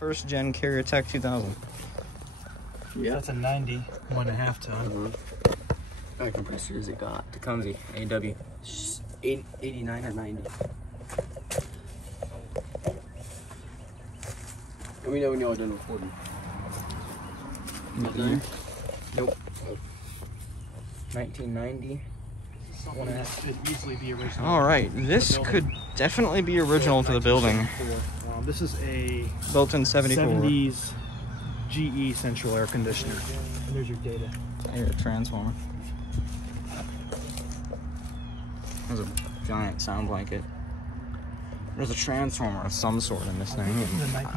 First gen Carrier Tech 2000. Yeah. That's a 91.5 ton. What compressor has it got? Tecumseh, AW. 89 or 90. Let me know when y'all are done recording. Nope. 1990. Could easily be original. All right, this could definitely be original to the building. This is a Built in 74. 70s GE central air conditioner. And there's your data. Here, a transformer. There's a giant sound blanket. There's a transformer of some sort in this thing.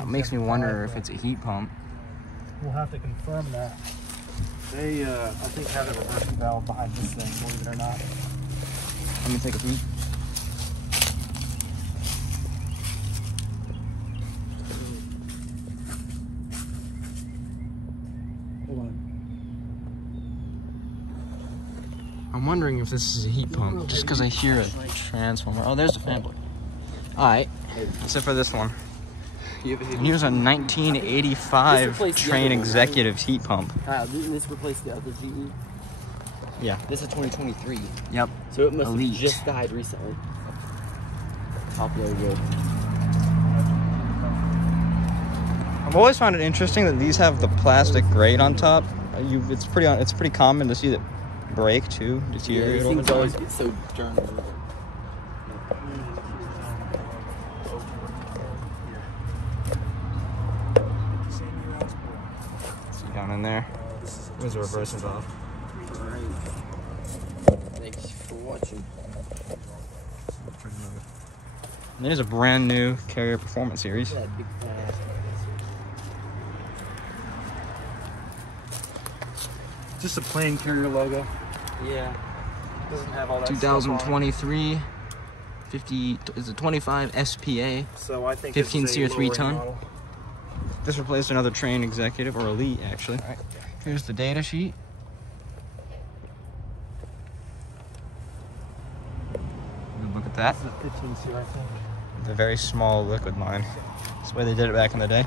It makes me wonder if it's a heat pump. We'll have to confirm that. They, I think, have a reversing valve behind this thing, believe it or not. Let me take a peek. Hold on. I'm wondering if this is a heat pump, just because I hear a transformer. Oh, there's the fan blade. All right, except for this one. And here's a 1985 Trane Executive heat pump. This replaced the other GE? Yeah. This is 2023. Yep. So it must Elite. have just died recently. Top logo. I've always found it interesting that these have the plastic grate on top. It's pretty common to see that break too, deteriorate over things time. always get so germ. See down in there. There's a reversing valve. Thanks for watching. And there's a brand new Carrier Performance Series. That big fat ass. Just a plain Carrier logo. Yeah. Doesn't have all that 2023 50 is it 25 SPA. So I think 15 SEER 3 ton. Model. This replaced another Trane Executive, or Elite actually. All right. Here's the data sheet. Good look at that. This is a 15 SEER, I think. The very small liquid line. That's the way they did it back in the day.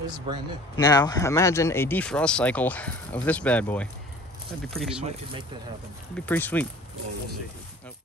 This is brand new. Now, imagine a defrost cycle of this bad boy. That'd be pretty sweet. Could make that happen. That'd be pretty sweet. We'll see. Nope.